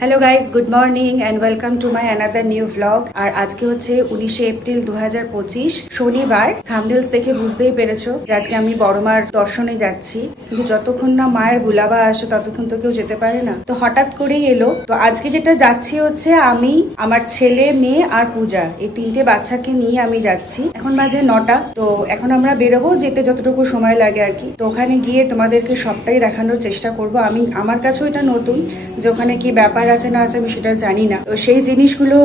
Hello guys good morning and welcome to my another new vlog আর আজকে হচ্ছে উনিশে April দু হাজার পঁচিশ, শনিবার। থামডেলস দেখে বুঝতেই পেরেছ যে আজকে আমি বড়মার দর্শনে যাচ্ছি। কিন্তু যতক্ষণ না মায়ের বুলাবা আসে, ততক্ষণ তো কেউ যেতে পারে না। তো হঠাৎ করেই এলো। তো আজকে যেটা যাচ্ছি হচ্ছে আমি, আমার ছেলে, মেয়ে আর পূজা। এই তিনটে বাচ্চাকে নিয়ে আমি যাচ্ছি। এখন বাজে নটা। তো এখন আমরা বেরোবো, যেতে যতটুকু সময় লাগে আর কি। তো ওখানে গিয়ে তোমাদেরকে সবটাই দেখানোর চেষ্টা করব। আমি, আমার কাছেও এটা নতুন যে ওখানে কি ব্যাপার আছে না আছে, আমি সেটা জানি না। তো সেই জিনিসগুলো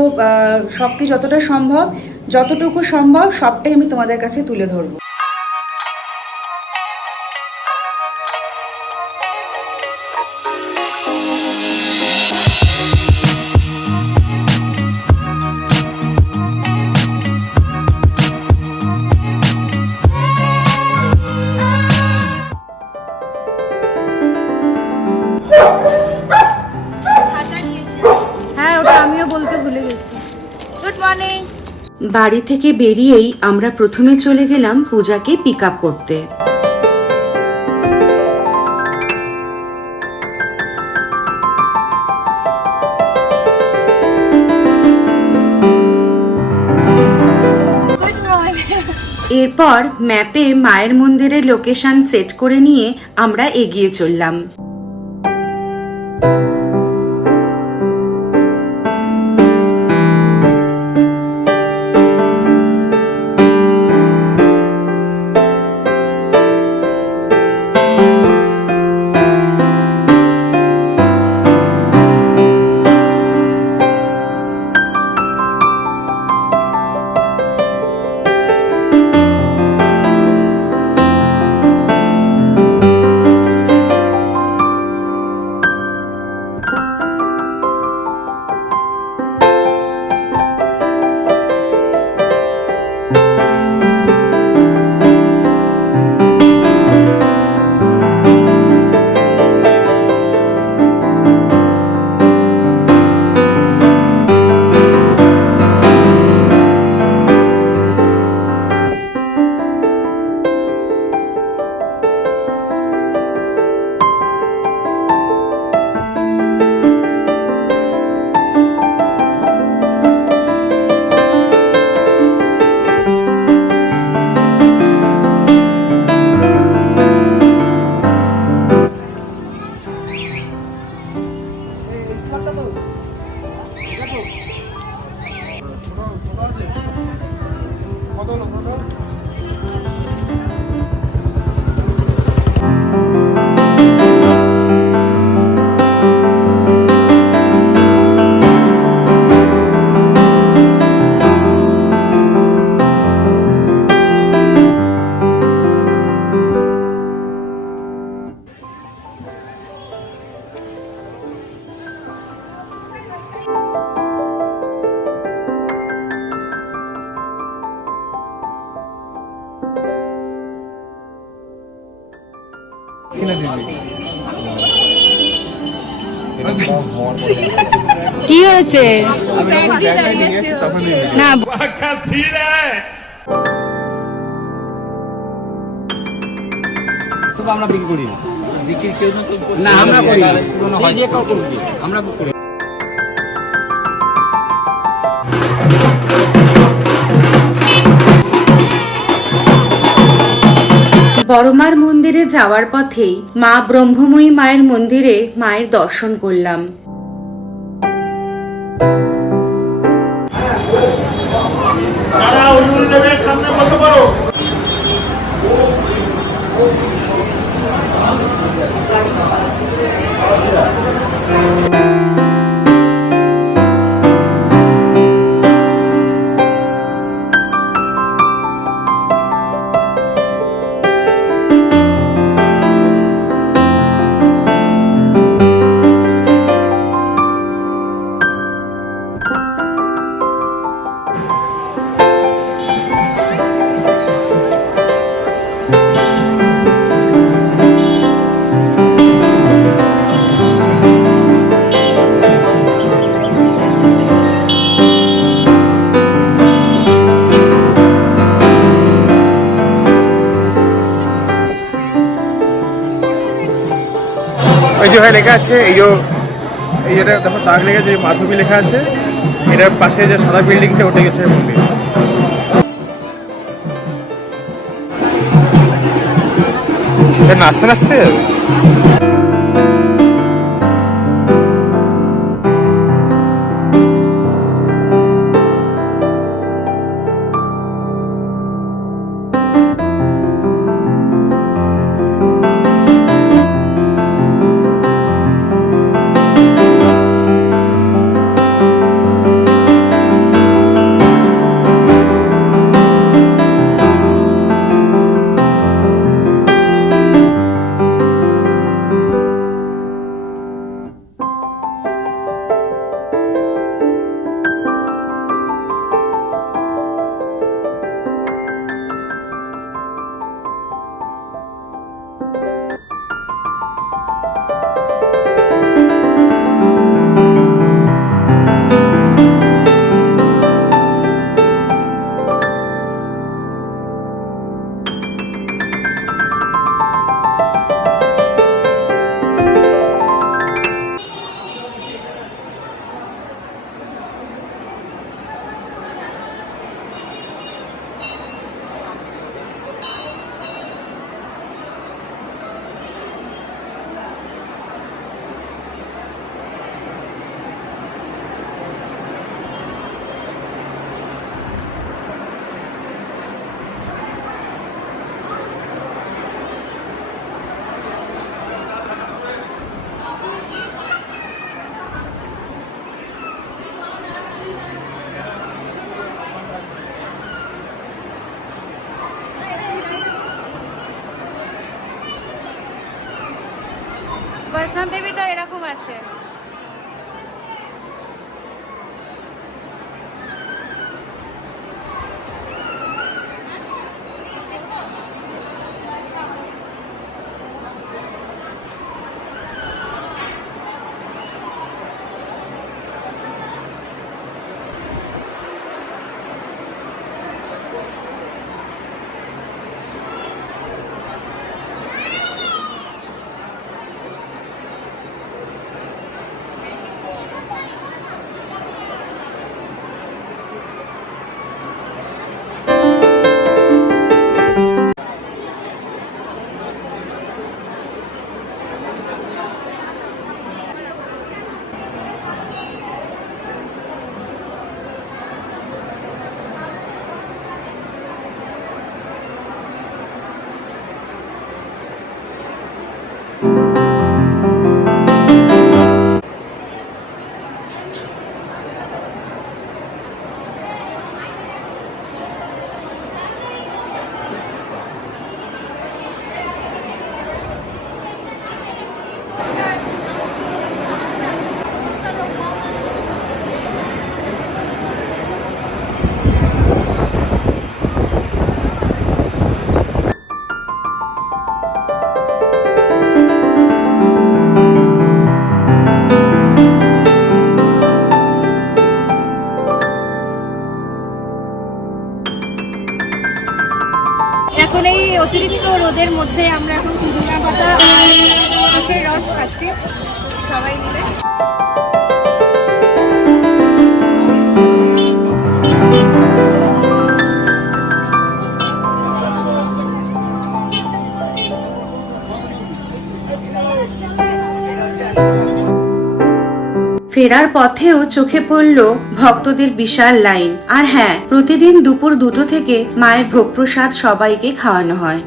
সবকি যতটা সম্ভব, যতটুকু সম্ভব, সবটাই আমি তোমাদের কাছে তুলে ধরবো। Good morning. বাড়ি থেকে বেরিয়েই আমরা প্রথমে চলে গেলাম পূজাকে পিক আপ করতে। এরপর ম্যাপে মায়ের মন্দিরের লোকেশন সেট করে নিয়ে আমরা এগিয়ে চললাম। হয়েছে। না আমরা বিক্রি করি বিক্রি না আমরা করি নিজে কাউ করি আমরা করি। বড়মার মন্দিরে যাওয়ার পথেই মা ব্রহ্মময়ী মায়ের মন্দিরে মায়ের দর্শন করলাম। ওই যে ভাই লেখা আছে, এই যে, এই যেটা দেখো দাগ লেখা যে মাধবী লেখা আছে, এটার পাশে যে সাদা বিল্ডিংটা, ওটাই হচ্ছে মন্দির। এটা নাচতে নাচতে? বৈষ্ণব দেবী তো এরকম আছে। মধ্যে আমরা এখন পুদিনা পাতা রস খাচ্ছি। সবাই মিলে। ফেরার পথেও চোখে পড়ল ভক্তদের বিশাল লাইন। আর হ্যাঁ প্রতিদিন দুপুর দুটো থেকে মায়ের ভোগ প্রসাদ সবাইকে খাওয়ানো হয়।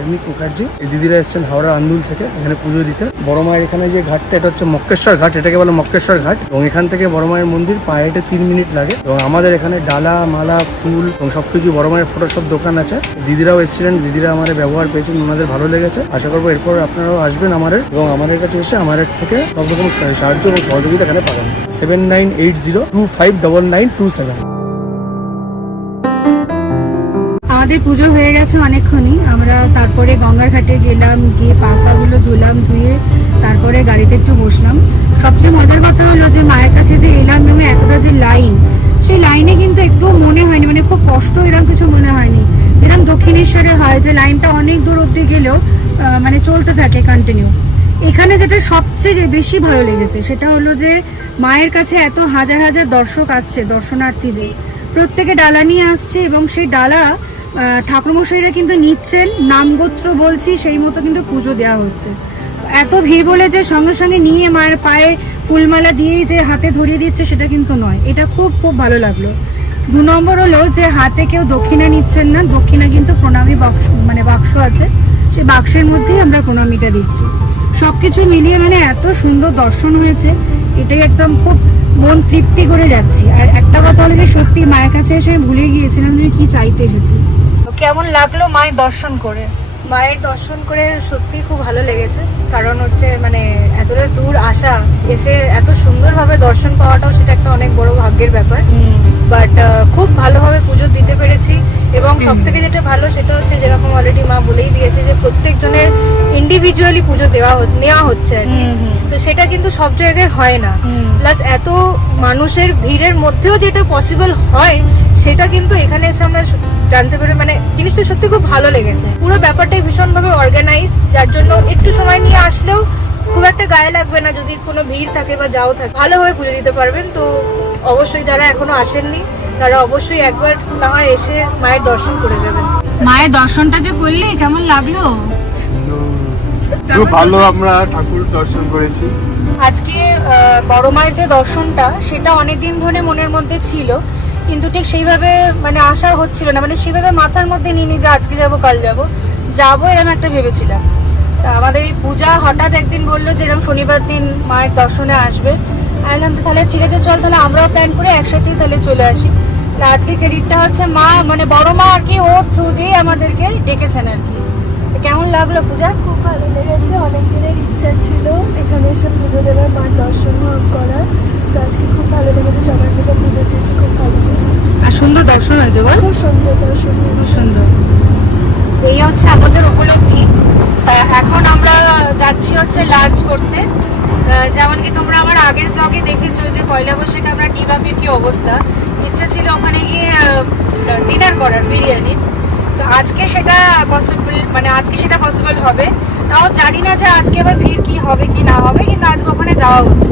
শাগনিক মুখার্জি। এই দিদিরা এসেছেন হাওড়া আন্দুল থেকে, এখানে পুজো দিতে। বড় মায়ের এখানে যে ঘাটটা, এটা হচ্ছে মক্কেশ্বর ঘাট। এটাকে বলে মক্কেশ্বর ঘাট। এবং এখান থেকে বড় মায়ের মন্দির পায়ে হেঁটে তিন মিনিট লাগে। এবং আমাদের এখানে ডালা, মালা, ফুল এবং সবকিছু বড় মায়ের ফটো সব দোকান আছে। দিদিরাও এসেছিলেন। দিদিরা আমাদের ব্যবহার পেয়েছেন, ওনাদের ভালো লেগেছে। আশা করব এরপর আপনারাও আসবেন আমাদের। এবং আমাদের কাছে এসে আমাদের থেকে সব রকম সাহায্য এবং সহযোগিতা এখানে পাবেন। Seven nine eight zero two five double nine two seven. আমাদের পুজো হয়ে গেছে অনেকক্ষণই। আমরা তারপরে গঙ্গার ঘাটে গেলাম, গিয়ে পা গুলো ধুলাম, ধুয়ে তারপরে গাড়িতে একটু বসলাম। সবচেয়ে মজার কথা হলো যে মায়ের কাছে যে এলাম এবং এতটা যে লাইন, সেই লাইনে কিন্তু একটু মনে হয়নি মানে খুব কষ্ট, এরকম কিছু মনে হয়নি। যেরকম দক্ষিণেশ্বরে হয় যে লাইনটা অনেক দূর অব্দি গেলেও মানে চলতে থাকে কন্টিনিউ এখানে যেটা সবচেয়ে বেশি ভালো লেগেছে, সেটা হলো যে মায়ের কাছে এত হাজার হাজার দর্শক আসছে দর্শনার্থী যে প্রত্যেকে ডালা নিয়ে আসছে এবং সেই ডালা ঠাকুরমশাইরা কিন্তু নিচ্ছেন, নামগোত্র বলছি, সেই মতো কিন্তু পুজো দেওয়া হচ্ছে। এত ভিড় বলে যে সঙ্গে সঙ্গে নিয়ে মায়ের পায়ে ফুলমালা দিয়ে যে হাতে ধরিয়ে দিচ্ছে, সেটা কিন্তু নয়। এটা খুব খুব ভালো লাগল। দু নম্বর হলো যে হাতে কেউ দক্ষিণা নিচ্ছেন না, দক্ষিণা কিন্তু প্রণামী বাক্স মানে বাক্স আছে। সেই বাক্সের মধ্যেই আমরা প্রণামীটা দিচ্ছি। সব কিছু মিলিয়ে মানে এত সুন্দর দর্শন হয়েছে, এটাই একদম খুব মন তৃপ্তি করে যাচ্ছি। আর একটা কথা হলো যে সত্যি মায়ের কাছে এসে ভুলে গিয়েছিলাম যে কি চাইতে এসেছি। কেমন লাগল মায়ের দর্শন করে? মায়ের দর্শন করে সত্যি খুব ভালো লেগেছে। কারণ হচ্ছে মানে এতটা দূর আসা এসে এত সুন্দরভাবে দর্শন পাওয়াটাও সেটা একটা অনেক বড় ভাগ্যের ব্যাপার। বাট খুব ভালোভাবে পুজো দিতে পেরেছি। এবং সব থেকে যেটা ভালো সেটা হচ্ছে যেরকম অলরেডি মা বলেই দিয়েছে যে প্রত্যেকজনের ইন্ডিভিজুয়ালি পুজো দেওয়া নেওয়া হচ্ছে আর কি। তো সেটা কিন্তু সব জায়গায় হয় না। প্লাস এত মানুষের ভিড়ের মধ্যেও যেটা পসিবল হয় সেটা কিন্তু এখানে এসে আমরা জানতে পেরে মানে জিনিসটা সত্যি খুব ভালো লেগেছে। পুরো ব্যাপারটাই ভীষণভাবে অর্গানাইজ যার জন্য একটু সময় নিয়ে আসলেও খুব একটা গায়ে লাগবে না যদি কোনো ভিড় থাকে বা যাও থাকে। ভালোভাবে পুজো দিতে পারবেন। তো অবশ্যই যারা এখনও আসেননি তারা অবশ্যই একবার না হয় এসে মায়ের দর্শন করে যাবেন। মায়ের দর্শনটা যে করলি কেমন লাগল? খুব ভালো আমরা ঠাকুর দর্শন করেছি। আজকে বড় মায়ের যে দর্শনটা সেটা অনেকদিন ধরে মনের মধ্যে ছিল কিন্তু ঠিক সেইভাবে মানে আশা হচ্ছিল না। মানে সেইভাবে মাথার মধ্যে নিয়ে যে আজকে যাব কাল যাব। যাব এরকম একটা ভেবেছিলাম। তা আমাদের এই পূজা হঠাৎ একদিন বলল যে এরকম শনিবার দিন মায়ের দর্শনে আসবে। আইলাম তো তাহলে ঠিক আছে চল তাহলে আমরাও প্ল্যান করে একসাথেই তাহলে চলে আসি। তা আজকে ক্রেডিটটা হচ্ছে মা মানে বড় মা আর কি ওর থ্রু দিয়ে আমাদেরকে ডেকেছেন আর কি। কেমন লাগল পূজা? খুব ভালো লেগেছে অনেক দিনের ইচ্ছা ছিল এখানে এসে পুজো দেওয়ার মার দর্শন করার। তো আজকে খুব ভালো লেগেছে সবাই মিলে পুজো দিয়েছি খুব ভালো আর সুন্দর দর্শন হয়েছে বল? খুব সুন্দর দর্শন খুব সুন্দর। এই হচ্ছে আমাদের উপলব্ধি। এখন আমরা যাচ্ছি হচ্ছে লাঞ্চ করতে। যেমন কি তোমরা আমার আগের ব্লগে দেখেছ যে পয়লা বৈশাখে আমরা ডিবাপির কি অবস্থা? ইচ্ছে ছিল ওখানে গিয়ে ডিনার করার বিরিয়ানির। তো আজকে সেটা পসিবল মানে আজকে সেটা পসিবল হবে। তাও জানি না যে আজকে আবার ভিড় কি হবে, কি না হবে, কিন্তু আজকে ওখানে যাওয়া হচ্ছে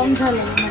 경찰이 에.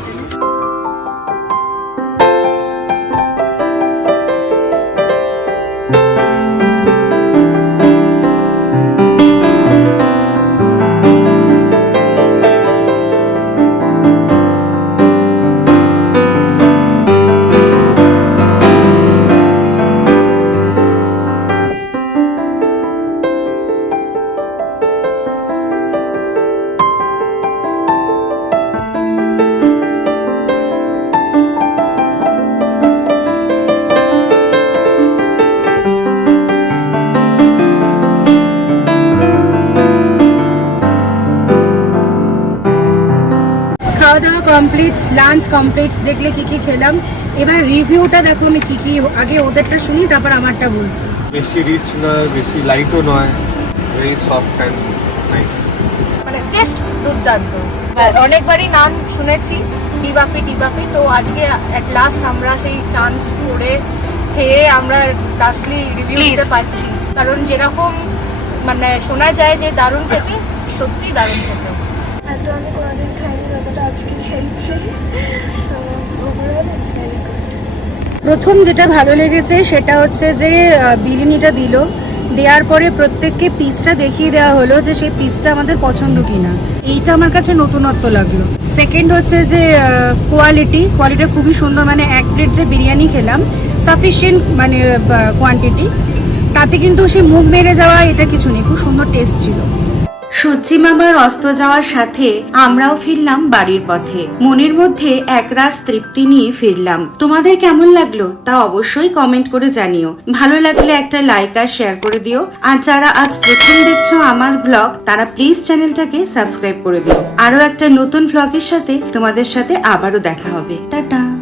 কমপ্লিট লাঞ্চ কমপ্লিট দেখলে কি কি খেলাম। এবার রিভিউটা দেখো আমি কি কি আগে ওদেরটা শুনি তারপর আমারটা বলছি। বেশি রিচ নয় বেশি লাইটও নয় ভেরি সফট অ্যান্ড নাইস মানে টেস্ট দুর্দান্ত। অনেকবারই নাম শুনেছি ডিবাপি ডিবাপি তো আজকে অ্যাট লাস্ট আমরা সেই চান্স করে খেয়ে আমরা লাস্টলি রিভিউ দিতে পারছি। কারণ যেরকম মানে শোনা যায় যে দারুণ খেতে সত্যি দারুণ খেতে। এত আমি কোনোদিন আজকে খেয়েছি প্রথম যেটা ভালো লেগেছে সেটা হচ্ছে যে বিরিয়ানিটা দিল। দেওয়ার পরে প্রত্যেককে পিসটা দেখিয়ে দেওয়া হলো যে সেই পিসটা আমাদের পছন্দ কিনা। এইটা আমার কাছে নতুনত্ব লাগল। সেকেন্ড হচ্ছে যে কোয়ালিটি কোয়ালিটি খুবই সুন্দর। মানে এক প্লেট যে বিরিয়ানি খেলাম সাফিসিয়েন্ট মানে কোয়ান্টিটি তাতে কিন্তু সে মুখ মেরে যাওয়া এটা কিছু নেই। খুব সুন্দর টেস্ট ছিল। সূর্যি মামার অস্ত যাওয়ার সাথে আমরাও ফিরলাম বাড়ির পথে। মনের মধ্যে একরাশ তৃপ্তি নিয়ে ফিরলাম। তোমাদের কেমন লাগল তা অবশ্যই কমেন্ট করে জানিও। ভালো লাগলে একটা লাইক আর শেয়ার করে দিও। আর যারা আজ প্রথম দেখছ আমার ব্লগ তারা প্লিজ চ্যানেলটাকে সাবস্ক্রাইব করে দিও। আরও একটা নতুন ব্লগের সাথে তোমাদের সাথে আবারও দেখা হবে। টাটা!